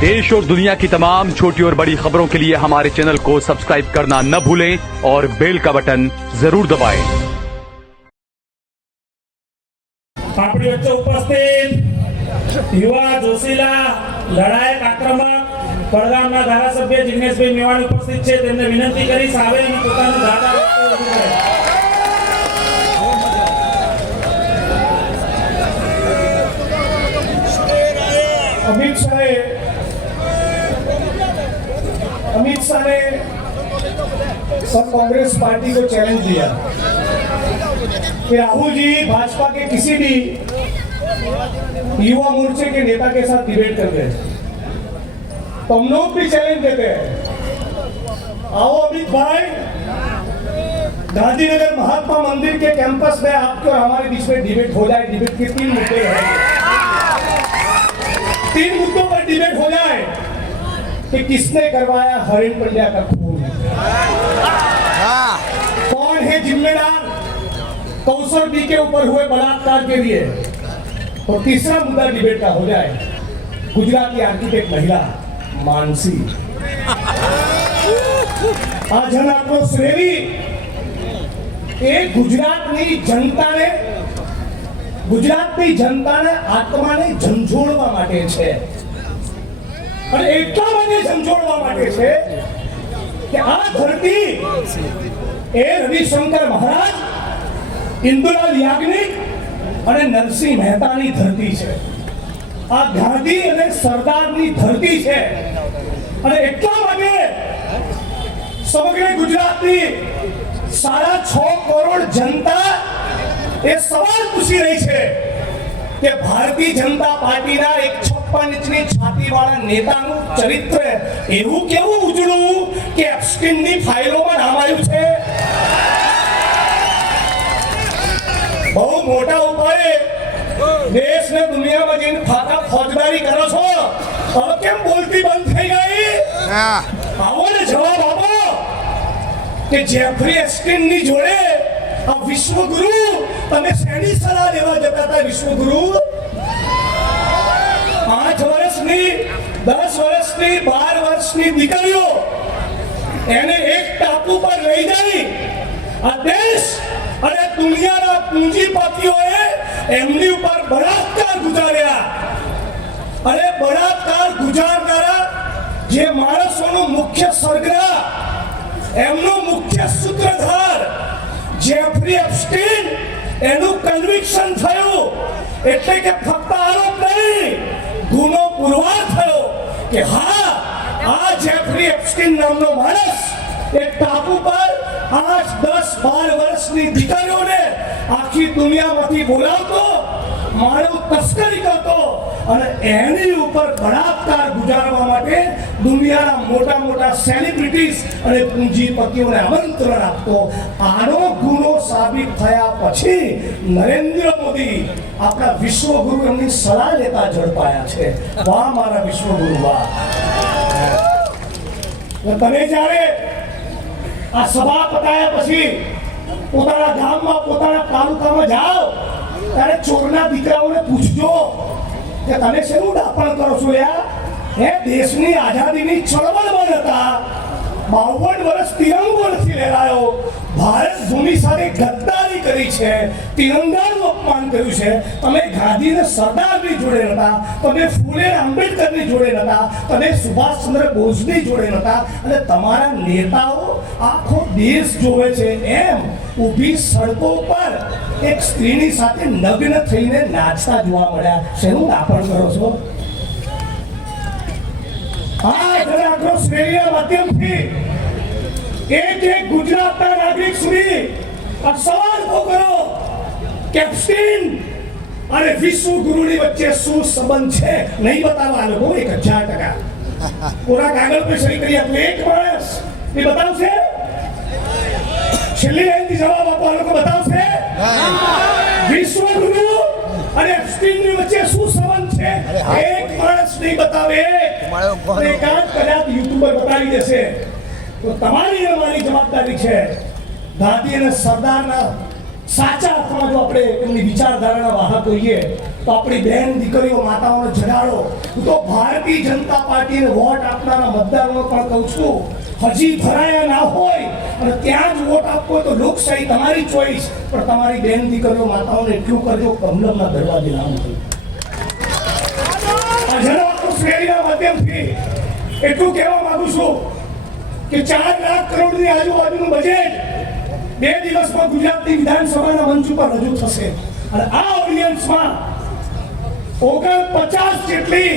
देश और दुनिया की तमाम छोटी और बड़ी खबरों के लिए हमारे चैनल को सब्सक्राइब करना न भूलें और बेल का बटन जरूर दबाएं। આપણી વચ્ચે ઉપસ્થિત યુવા જોશીલા લડાયક આક્રમક પડગામના ધારાસભ્ય જિગ્નેશભાઈ મેવાણી ઉપસ્થિત છે. તેમને વિનંતી કરીશ આવે અને પોતાનું દાદા રજૂ કરે. अमित शाह ने सब कांग्रेस पार्टी को चैलेंज दिया कि राहुल जी भाजपा के किसी भी युवा मोर्चे के नेता के साथ डिबेट कर रहे हैं, तो हम लोग भी चैलेंज देते हैं, आओ अमित भाई, गांधीनगर महात्मा मंदिर के कैंपस में आपके और हमारे बीच में डिबेट हो जाए. डिबेट के 3 मुद्दे रहेंगे, 3 मुद्दों पर डिबेट हो जाए कि किसने करवाया हरिन पंड्या का खून, कौन है जिम्मेदार कौशल बी के ऊपर हुए बलात्कार के लिए. और तीसरा मुद्दा डिबेट का हो जाए गुजरात की आर्किटेक्ट महिला मानसी. આ જન આક્રોશ રેલી એ ગુજરાતની જનતાને આત્માને ઝંઝોળવા માટે છે. અને એટલા માટે ઝંઝોળવા માટે છે કે આ ધરતી એ રવિશંકર મહારાજ, ઇન્દુલાલ યાજ્ઞિક અને નરસિંહ મહેતાની ધરતી છે. આ ગાંધી અને સરદારની ધરતી છે. અને એટલા માટે સમગ્ર ગુજરાતની 6.5 કરોડ જનતા એ સવાલ પૂછી રહી છે કે ભારતીય જનતા પાર્ટીના એક 56 ઇંચની છાતીવાળા નેતાનું ચરિત્ર એવું કેવું ઉજળું કે એપ્સ્ટીનની ફાઇલોમાં નામ આવ્યું છે. બહુ મોટા ઉપાય દેશ ને દુનિયામાં જઈને ખાતા ફોજદારી કરો છો, હવે કેમ બોલતી બંધ થઈ ગઈ? આવો ને જવાબ આપો કે જેફરી એપ્સ્ટીનની જોડે આ વિશ્વગુરુ, તમે શેની સલાહ લેવા જતા હતા? વિશ્વગુરુ 5 વર્ષની, 10 વર્ષની, 12 વર્ષની દીકરીઓ એને એક ટાપુ પર લઈ જઈ આ દેશ અને દુનિયાના પૂંજીપતિઓએ એમની ઉપર બળાત્કાર ગુજાર્યા. અને બળાત્કાર ગુજારનારા જે માણસોનું મુખ્ય સરગના, એમનો મુખ્ય સૂત્રધાર જેફરી એપ્સ્ટીન, એનું કન્વિક્શન થયું. એટલે કે ફક્ત આરોપ નહીં, ગુનો પુરવાર થયો કે હા, આ જેફરી એપ્સ્ટીન નામનો માણસ એક ટાપુ પર 8, 10, 12 વર્ષની દીકરીઓને આખી દુનિયામાંથી બોલાવતો, માનવ તસ્કરી કરતો અને એની ઉપર બળાત્કાર ગુજારવા માટે દુનિયાના મોટા મોટા સેલિબ્રિટીઝ અને પૂંજીપતિઓને આમંત્રણ આપતો. આનો ગુનો સાબિત થયા પછી નરેન્દ્ર મોદી આપણા વિશ્વગુરુ એમની સલાહ લેતા ઝડપાયા છે. વાહ મારા વિશ્વગુરુ, વાહ. તમે જ્યારે આ સભા પતાયા પછી પોતાના ગામમાં, પોતાના તાલુકામાં જાઓ ત્યારે ચોરના દીકરાઓને પૂછજો કે તમે શેનું દાપણ કરો છો યાર? હે, દેશની આઝાદીની ચળવળમાં હતા, 52 વર્ષ તિરંગો નથી લહેરાયો, ભારત ભૂમિ સાથે ગદ્દારી કરી છે, તિરંગાનું અપમાન કર્યું છે. તમે ગાંધીને સરદારની જોડે નતા, તમે ફૂલે આંબેડકરની જોડે નતા, તમે સુભાષચંદ્ર બોઝની જોડે નતા. અને તમારા નેતાઓ આખો દેશ જોવે છે એમ ઊભી સડકો પર એક સ્ત્રીની સાથે નગ્ન થઈને નાચતા જોવા મળ્યા. શેનું દાપણ કરો છો? આ જન આક્રોશ રેલીના માધ્યમથી એક ગુજરાતના નાગરિક સુધી આ સવાલ ઉભો કરો કે એપ્સ્ટીન અને વિશ્વગુરુની વચ્ચે શું સંબંધ છે? નહીં બતાવવા લોકો 1000%. પૂરા કાગળ પર સહી કરી આપે એક માણસ એ બતાવશે? છેલ્લી લાઈનથી જવાબ આપવા લોકો બતાવશે? વિશ્વગુરુ અને એપ્સ્ટીનની વચ્ચે શું સંબંધ છે? એક માણસ નહીં બતાવે. એકાદ કદાચ યુટ્યુબર બતાવી દેશે તો તમારી અને મારી જવાબદારી છે ગાંધી અને સરદારના સાચા અર્થમાં જો આપણે એમની વિચારધારાના વાહક હોઈએ તો આપણી બહેન દીકરીઓ માતાઓને જગાડો. હું તો ભારતીય જનતા પાર્ટીને વોટ આપનારા મતદારોને પણ કહું છું, હજી ભરાયા ના હોય અને ત્યાં જ વોટ આપવો હોય તો લોકશાહી તમારી ચોઈસ, પણ તમારી બહેન દીકરીઓ માતાઓને એટલું કરજો, કમલમના દરવાજે ના મૂકો. આ જનવાતો શ્રેણીના માધ્યમથી એટલું કહેવા માંગુ છું કે 4 લાખ કરોડની આજુબાજુનું બજેટ 2 દિવસમાં ગુજરાતની વિધાનસભાના મંચ ઉપર રજૂ થશે અને આ ઓડિયન્સમાં 49 જેટલી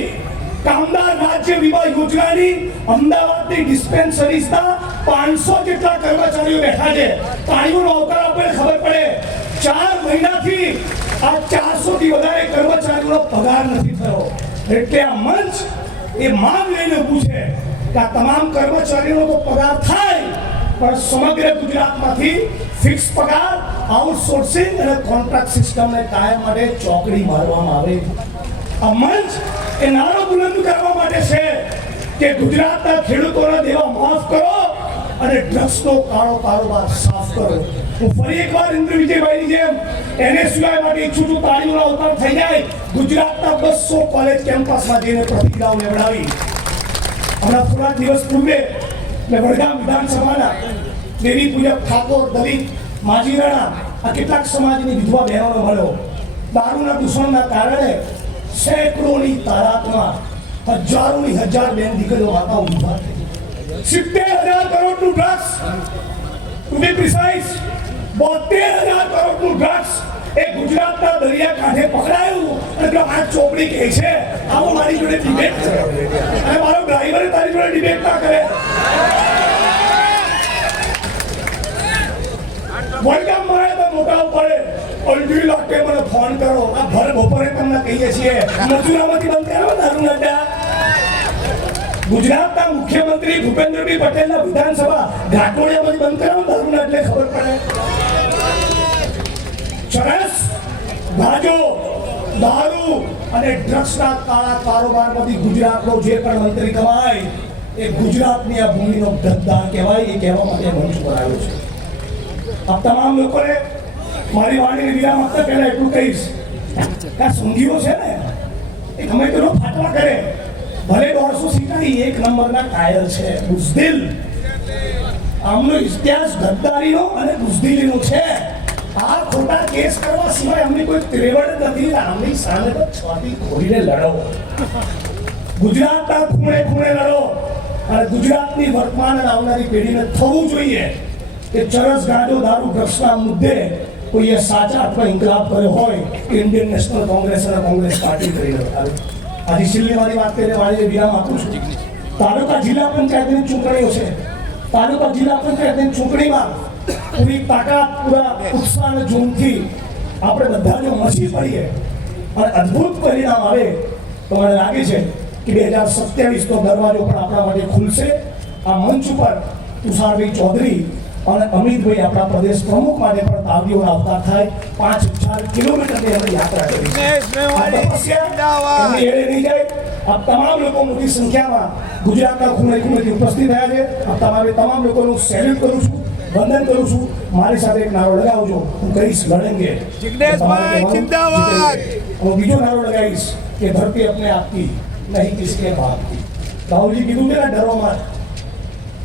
કામદાર રાજ્ય વીમા યોજનાની અમદાવાદની ડિસ્પેન્સરીઝના 500 જેટલા કર્મચારીઓ બેઠા છે. પાણીનો અવકાશ આપણને ખબર પડે, 4 મહિનાથી આ 400 થી વધારે કર્મચારીઓનો પગાર નથી થયો. એટલે આ મંચ એ માંગ લઈને ઊભું છે કે આ તમામ કર્મચારીઓનો તો પગાર થાય, પણ સમગ્ર ગુજરાતમાંથી ફિક્સ પગાર, આઉટસોર્સિંગ અને કોન્ટ્રાક્ટ સિસ્ટમને કાયમ માટે ચોકડી મારવામાં આવે. આ મંચ એ નારો બુલંદ કરવા માટે છે કે ગુજરાતના ખેડૂતોના દેવા માફ કરો અને ડ્રગ્સનો કાળો કારોબાર સાફ કરો. હું ફરી એકવાર ઇન્દ્ર વિજયભાઈની જેમ NSUI માટે ઈચ્છું છું તાળીઓનો અવતાર થઈ જાય. ગુજરાતના 200 કોલેજ કેમ્પસમાં જઈને પ્રતિજ્ઞાઓ લેવડાવી. હમણાં થોડા દિવસ પૂર્વે મેં વડગામ વિધાનસભાના દેવી પૂજક ઠાકોર, દલિત, માજીરાણા આ કેટલાક સમાજની વિધવા બહેનોને મળ્યો. દારૂના દૂષણના કારણે સેંકડોની તારાતમાં હજારોની હજાર બેન દીકરીઓ માતાઓ ઉભા થઈ. 70,000 કરોડનું ડ્રગ્સ, ટુ બી પ્રિસાઇઝ 72,000 કરોડનું ડ્રગ્સ એ ગુજરાતના દરિયા કાંઠે પકડાયું અને પેલા આ ચોપડી કહે છે આવો મારી જોડે ડિબેટ કરે અને મારો ડ્રાઈવરે તારી જોડે ડિબેટ ના કરે. વડગામ મળે તો મોટા પડે અડધી લાખે મને ફોન કરો. આ ભર બપોરે તમને કહીએ છીએ મજૂરામાંથી બંધ કરો દારૂ અડ્ડા. ગુજરાતના મુખ્યમંત્રી ભૂપેન્દ્રભાઈ પટેલના વિધાનસભા ઘાટોડિયામાંથી બંધ કરો દારૂ એટલે ખબર પડે. ચરસ, ગાંજો, દારૂ અને ડ્રગ્સના કાળા કારોબારમાંથી ગુજરાતનો જે પણ મંત્રી કમાય એ ગુજરાતની આ ભૂમિનો ગદ્દાર કહેવાય. એ કહેવા માટે મંચ પર આવ્યો છે. આ તમામ લોકોને મારી વાણીને વિરામ આપતા પહેલા એટલું કહીશ કે આ સંઘીઓ છે ને એ ગમે તેનો ફાટવા કરે, ભલે 150 સીટાની 1 નંબરના કાયર છે. બુઝદિલ, આમનો ઇતિહાસ ગદ્દારીનો અને બુઝદિલીનો છે. આ ખોટા કેસ કરવા સિવાય અમને કોઈ ત્રેવડ નથી. આમની સામે તો છાતી ખોલીને લડો, ગુજરાતના ખૂણે ખૂણે લડો અને ગુજરાતની વર્તમાન અને આવનારી પેઢીને થવું જોઈએ કે ચરસ, ગાંજો, દારૂ, ડ્રગ્સના મુદ્દે કોઈએ સાચા અથવા ઇન્કલાબ કર્યો હોય કે ઇન્ડિયન નેશનલ કોંગ્રેસ અને કોંગ્રેસ પાર્ટી કરી બતાવે. આજે છેલ્લી મારી વાત કરીને વાળીને વિરામ આપું છું. તાલુકા જિલ્લા પંચાયતની ચૂંટણીઓ છે. તાલુકા જિલ્લા પંચાયતની ચૂંટણીમાં પૂરી તાકાત, પૂરા ઉત્સાહ અને જોમથી આપણે બધા જો મચી પડીએ અને અદ્ભુત પરિણામ આવે તો મને લાગે છે કે 2027 નો દરવાજો પણ આપણા માટે ખુલશે. આ મંચ ઉપર તુષારભાઈ ચૌધરી અને અમિતભાઈ આપણા પ્રદેશ પ્રમુખ માટે પણ તાવીઓનો અવતાર થાય. 5000 કિલોમીટરની અમે યાત્રા કરી છે. આ તમામ લોકો મોટી સંખ્યામાં ગુજરાતના ખૂણે ખૂણેથી ઉપસ્થિત થયા છે. આ તમામ લોકોનું સેલ્યુટ કરું છું, વંદન કરું છું. મારી સાથે એક નારો લગાવજો, હું કહીશ લડેંગે જિગ્નેશભાઈ જિંદાબાદ. હું બીજો નારો લગાવીશ કે ધરતી अपने आपकी नहीं किसके बाप की. રાહુલજી કીધું છે ને ડરોમાં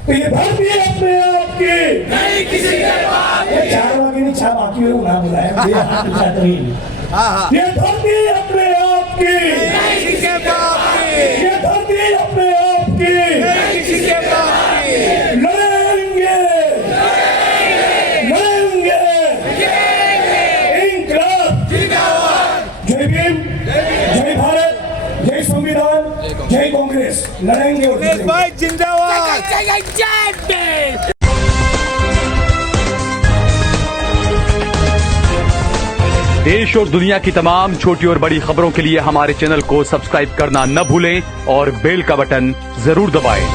तो ये धरती अपने आपकी नहीं किसी के बाप की. 4 વાગ્યાની ચા બાકી એવું ના બોલાય. બે હાથ ઊંચા કરી. ये धरती अपने आपकी नहीं किसी के बाप की. ये धरती अपने आपकी नहीं किसी के बाप की. लड़ेंगे लड़ेंगे इंकलाब जिंदाबाद. जय भीम, जय भारत, जय संविधान, जय कांग्रेस. लड़ेंगे और भाई जिंदाबाद. देश और दुनिया की तमाम छोटी और बड़ी खबरों के लिए हमारे चैनल को सब्सक्राइब करना न भूलें और बेल का बटन जरूर दबाएं.